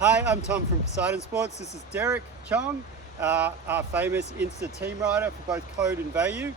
Hi, I'm Tom from Poseidon Sports. This is Derek Chong, our famous Insta team rider for both Code and Vayu.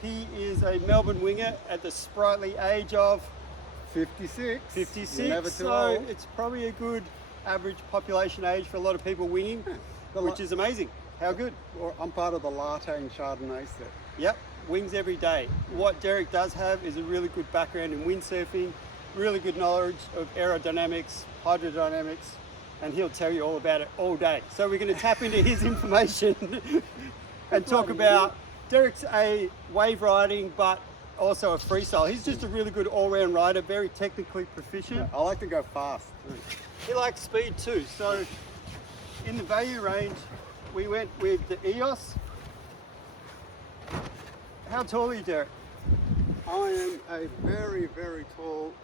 He is a Melbourne winger at the sprightly age of 56. 56, You're never too so old. it's probably a good average population age for a lot of people winging, which is amazing. How good? Or I'm part of the latte and Chardonnay set. Yep, wings every day. What Derek does have is a really good background in windsurfing, really good knowledge of aerodynamics, hydrodynamics, and he'll tell you all about it all day. So we're going to tap into his information and talk about Derek's a wave riding, but also a freestyle. He's just a really good all-round rider, very technically proficient. I like to go fast. He likes speed too. So in the Vayu range, we went with the EOS. How tall are you, Derek? I am a very, very tall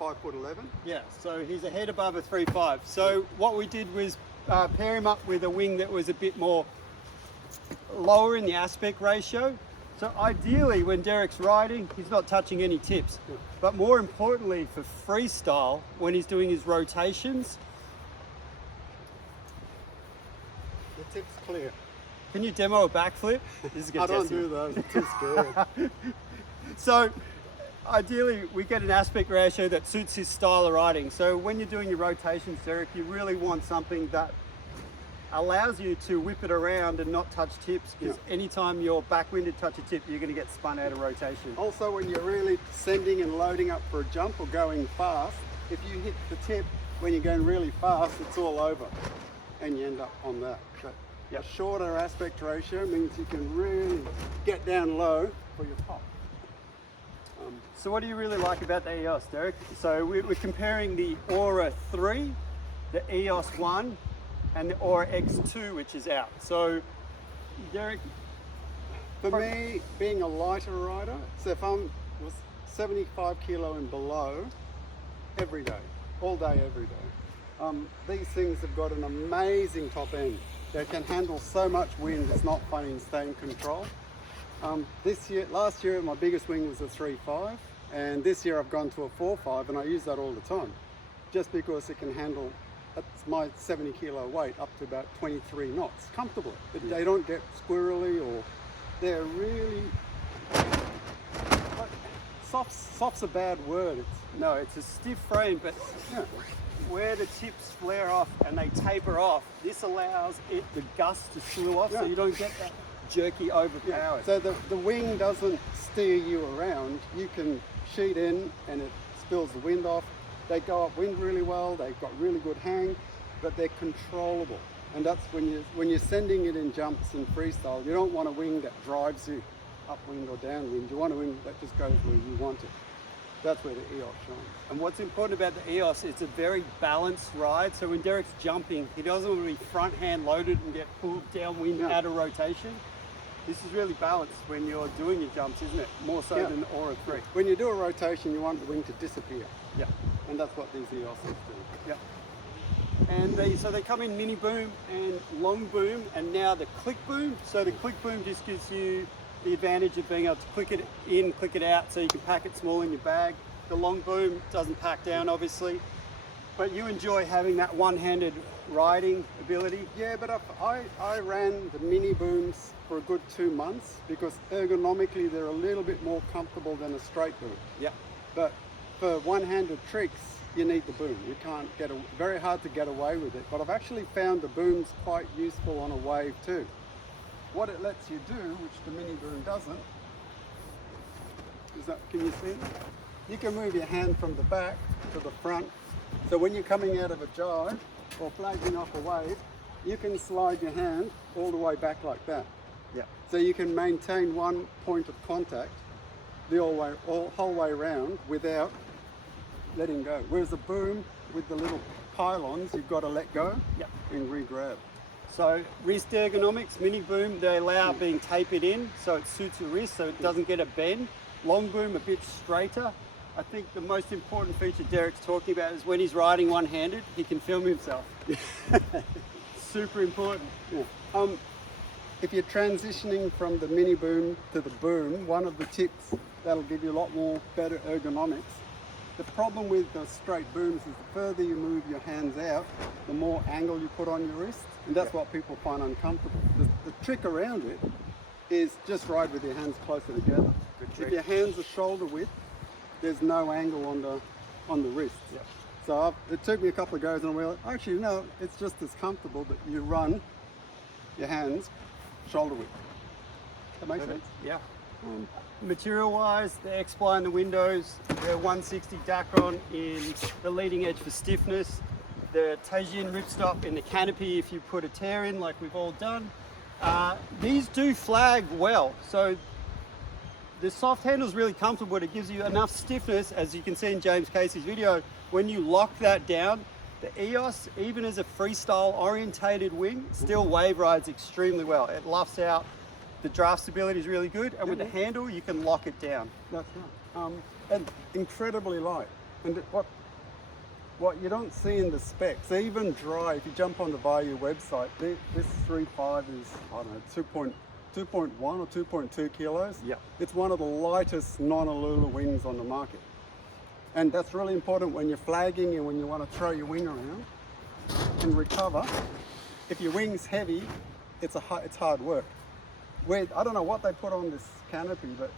5'11". Yeah, so he's a head above a 3.5. So what we did was pair him up with a wing that was a bit more lower in the aspect ratio. So ideally when Derek's riding, he's not touching any tips. But more importantly for freestyle, when he's doing his rotations, The tip's clear. can you demo a backflip? This is I gonna don't test you. do those, I'm too scared. So ideally we get an aspect ratio that suits his style of riding. So when you're doing your rotations, Derek, you really want something that allows you to whip it around and not touch tips, because anytime you're backwinded touch a tip, you're going to get spun out of rotation. Also, when you're really sending and loading up for a jump or going fast, if you hit the tip when you're going really fast, it's all over and you end up on that. So a shorter aspect ratio means you can really get down low for your pop. So what do you really like about the EOS, Derek? So we're comparing the Aura 3, the EOS 1, and the Aura X2, which is out. So, Derek, For me, being a lighter rider, so if I'm 75 kilo and below, every day, all day, every day. These things have got an amazing top end. They can handle so much wind, it's not funny and stay in control. Last year, my biggest wing was a 3.5, and this year I've gone to a 4.5, and I use that all the time, just because it can handle my 70 kilo weight up to about 23 knots comfortably. They don't get squirrely, or they're really soft's a bad word. no, it's a stiff frame, but where the tips flare off and they taper off, this allows the gust to slew off, so you don't get that jerky overpower. So the wing doesn't steer you around. You can sheet in and it spills the wind off. They go upwind really well, they've got really good hang, but they're controllable. And that's when you're sending it in jumps and freestyle, you don't want a wing that drives you upwind or downwind. You want a wing that just goes where you want it. That's where the EOS shines. And what's important about the EOS, it's a very balanced ride. So when Derek's jumping, he doesn't want to be front hand loaded and get pulled downwind out of rotation. This is really balanced when you're doing your jumps, isn't it? More so than the Aura 3. When you do a rotation, you want the wing to disappear. Yeah. And that's what these EOSs do. Yeah. And they come in mini boom and long boom, and now the click boom. So the click boom just gives you the advantage of being able to click it in, click it out, so you can pack it small in your bag. The long boom doesn't pack down, obviously, but you enjoy having that one-handed riding ability. Yeah, but I ran the mini booms for a good 2 months because ergonomically they're a little bit more comfortable than a straight boom. Yeah. But for one-handed tricks, you need the boom. You can't very hard to get away with it. But I've actually found the boom's quite useful on a wave too. What it lets you do, which the mini boom doesn't, can you see? You can move your hand from the back to the front. So when you're coming out of a jive or flagging off a wave, you can slide your hand all the way back like that. Yeah. So you can maintain one point of contact the whole way around without letting go. Whereas the boom with the little pylons, you've got to let go and re-grab. So wrist ergonomics, mini boom, they allow being tapered in, so it suits your wrist, so it doesn't get a bend. Long boom, a bit straighter. I think the most important feature Derek's talking about is when he's riding one-handed, he can film himself. Super important. Yeah. If you're transitioning from the mini boom to the boom, one of the tips that'll give you a lot more better ergonomics the problem with the straight booms is the further you move your hands out, the more angle you put on your wrist, and that's what people find uncomfortable. The trick around it is just ride with your hands closer together. If your hands are shoulder width, there's no angle on the wrist. Yep. So it took me a couple of goes and I realized, actually no, it's just as comfortable that you run your hands shoulder width. That makes sense? Yeah. Material wise, the X-Ply in the windows, the 160 Dacron in the leading edge for stiffness, the Tajin ripstop in the canopy if you put a tear in like we've all done. These do flag well, so the soft handle is really comfortable, but it gives you enough stiffness, as you can see in James Casey's video. When you lock that down, the EOS, even as a freestyle orientated wing, still wave rides extremely well. It luffs out, the draft stability is really good, and with the handle, you can lock it down. That's right. And incredibly light. And what you don't see in the specs, even dry, if you jump on the Vayu website, this 3.5 is, I don't know, 2.1 or 2.2 kilos. Yeah. It's one of the lightest non-Alula wings on the market. And that's really important when you're flagging and when you want to throw your wing around and recover. If your wing's heavy, it's hard work. I don't know what they put on this canopy, but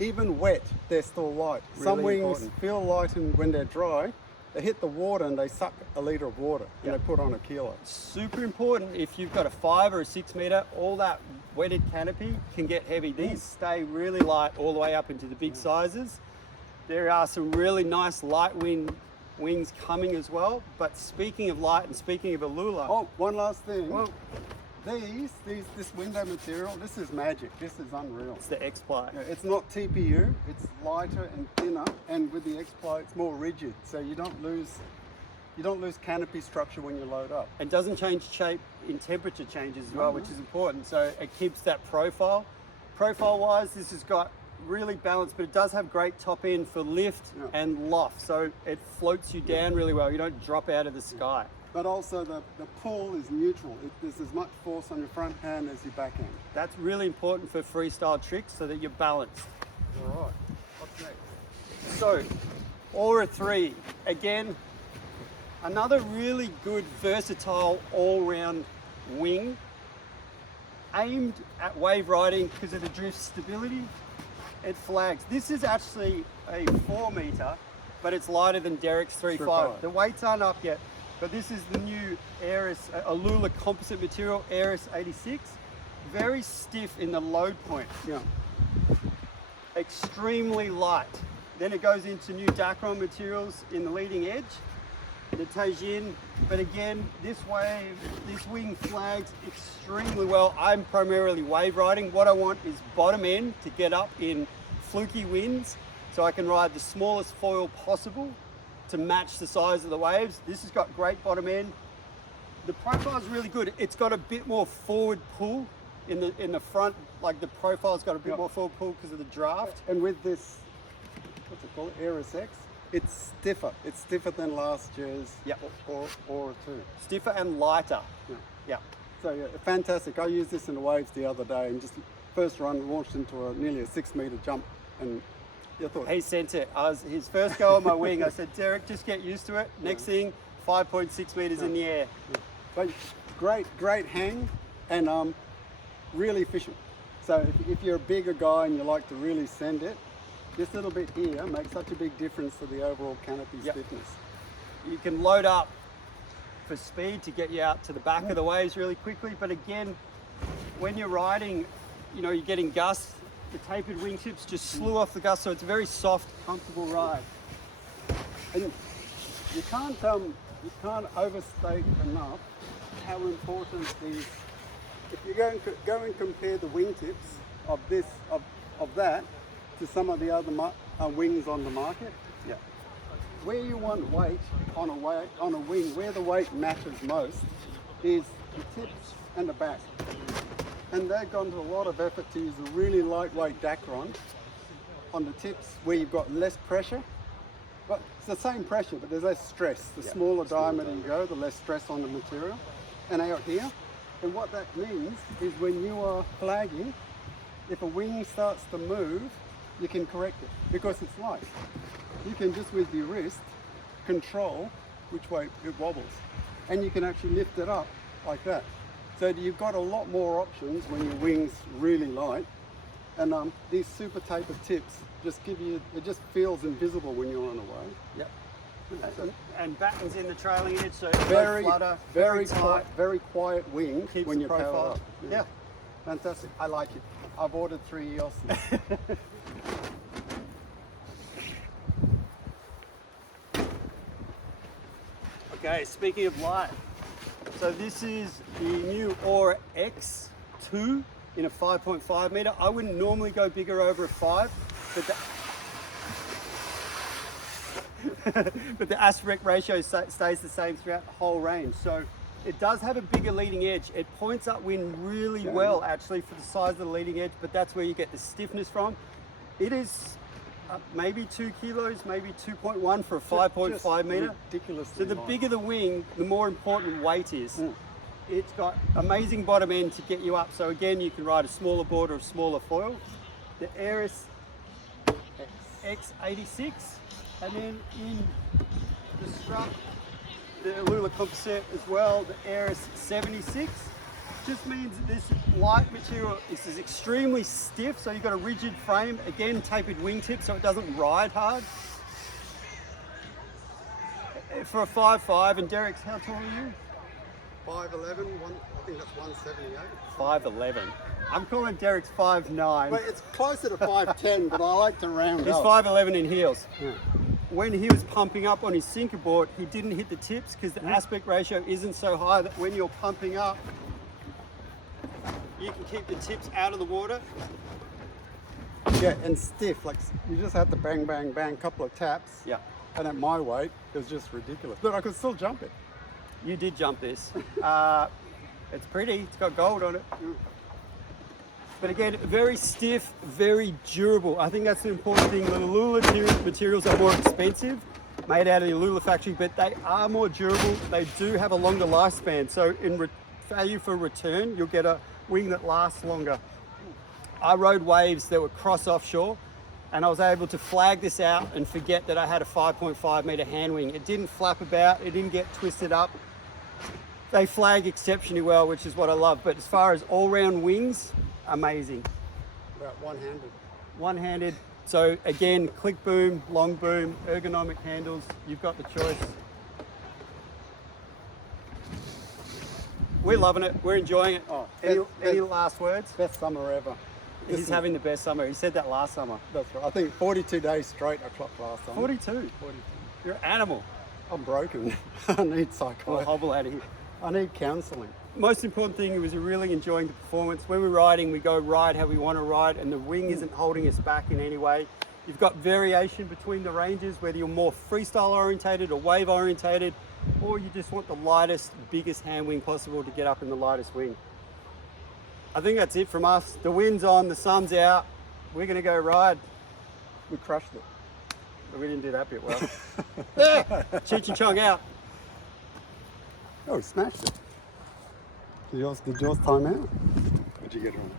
even wet, they're still light. Really Some wings important. feel light, and when they're dry, they hit the water and they suck a litre of water and they put on a kilo. Super important if you've got a 5 or a 6 meter, all that wetted canopy can get heavy. These stay really light all the way up into the big sizes. There are some really nice light wings coming as well. But speaking of light and speaking of Alula, Oh, one last thing. Well, this window material, this is magic. This is unreal. it's the X-Ply. Yeah, it's not TPU, it's lighter and thinner, and with the X-Ply it's more rigid, so you don't lose canopy structure when you load up. And doesn't change shape in temperature changes as well, which is important. So it keeps that profile. Profile wise, this has got really balanced, but it does have great top end for lift and loft. So it floats you down really well. You don't drop out of the sky. But also the pull is neutral. There's as much force on your front hand as your back hand. That's really important for freestyle tricks so that you're balanced. All right, what's next? So, Aura 3, again, another really good, versatile, all-round wing, aimed at wave riding because of the drift stability. It flags. This is actually a 4 meter, but it's lighter than Derek's 3.5. The weights aren't up yet, but this is the new Alula composite material, Aeris 86. Very stiff in the load point. Yeah. Extremely light. Then it goes into new Dacron materials in the leading edge, the Tajin, but again, this wing flags extremely well. I'm primarily wave riding. What I want is bottom end to get up in fluky winds so I can ride the smallest foil possible to match the size of the waves. This has got great bottom end. The profile is really good. It's got a bit more forward pull in the front, like the profile's got a bit more forward pull because of the draft. And with this, what's it called, Aeris X, it's stiffer. It's stiffer than last year's Aura 2. Stiffer and lighter. Yeah. So yeah, fantastic. I used this in the waves the other day and just first run launched into nearly a 6 meter jump, and I thought He sent it. His first go on my wing. I said, Derek, just get used to it. Next thing, 5.6 meters in the air. But great hang and really efficient. So if you're a bigger guy and you like to really send it, this little bit here makes such a big difference to the overall canopy stiffness. You can load up for speed to get you out to the back of the waves really quickly. But again, when you're riding, you're getting gusts. The tapered wing tips just slew off the gust, so it's a very soft, comfortable ride. And you can't overstate enough how important these. If you go and compare the wingtips of that to some of the other wings on the market, where you want weight on a wing, where the weight matters most, is the tips and the back. And they've gone to a lot of effort to use a really lightweight Dacron on the tips where you've got less pressure. But it's the same pressure, but there's less stress. The smaller diameter you go, the less stress on the material. And out here, and what that means is when you are flagging, if a wing starts to move, you can correct it because it's light. you can just with your wrist control which way it wobbles, and you can actually lift it up like that. So you've got a lot more options when your wing's really light, and these super tapered tips just give you, it just feels invisible when you're on a wave. Yep. And battens in the trailing edge, so Very, no flutter, very tight. quiet, very quiet wing Keeps when the you power profile. up. Yeah, fantastic. I like it. I've ordered 3 EOSs. Okay, speaking of light, so this is the new Aura X2 in a 5.5 meter. I wouldn't normally go bigger over a 5, but the aspect ratio stays the same throughout the whole range. So it does have a bigger leading edge. It points upwind really well actually for the size of the leading edge, but that's where you get the stiffness from. It is maybe 2 kilos, maybe 2.1 for a 5.5 meter. Ridiculously So the light. bigger the wing, the more important weight is. It's got amazing bottom end to get you up. So again, you can ride a smaller board or a smaller foil. The Aeris X86, and then in the strut, the Alula composite as well, the Aeris 76. Just means that this light material is extremely stiff, so you've got a rigid frame, again tapered wingtip so it doesn't ride hard. For a 5.5, and Derek's, how tall are you? 5'11", I think that's 178. 5'11". I'm calling Derek's 5'9". But it's closer to 5'10", but I like to round He's up. 5'11" in heels. Yeah. When he was pumping up on his sinker board, he didn't hit the tips because the aspect ratio isn't so high that when you're pumping up, you can keep the tips out of the water. Yeah, and stiff, like you just had to bang, bang, bang, couple of taps. Yeah. And at my weight, it was just ridiculous. But I could still jump it. You did jump this. It's pretty, it's got gold on it. But again, very stiff, very durable. I think that's the important thing. The Alula materials are more expensive, made out of the Alula factory, but they are more durable. They do have a longer lifespan. So in value for return, you'll get a wing that lasts longer. I rode waves that were cross offshore, and I was able to flag this out and forget that I had a 5.5 meter hand wing. It didn't flap about, it didn't get twisted up. They flag exceptionally well, which is what I love. But as far as all-round wings, amazing. About one-handed. One-handed. So again, click boom, long boom, ergonomic handles. You've got the choice. We're loving it. We're enjoying it. Oh, Any last words? Best summer ever. He's having the best summer. He said that last summer. That's right. I think 42 days straight I clocked last summer. 42. You're an animal. I'm broken. I need We'll psychology. hobble out of here. I need counselling. Most important thing was really enjoying the performance. When we're riding, we go ride how we want to ride, and the wing isn't holding us back in any way. You've got variation between the ranges, whether you're more freestyle orientated or wave orientated, or you just want the lightest, biggest hand wing possible to get up in the lightest wing. I think that's it from us. The wind's on, the sun's out. We're going to go ride. We crushed it. But we didn't do that bit well. Yeah, Cheech and Chong out. Oh, we smashed it. Did yours time out? Did you get it wrong?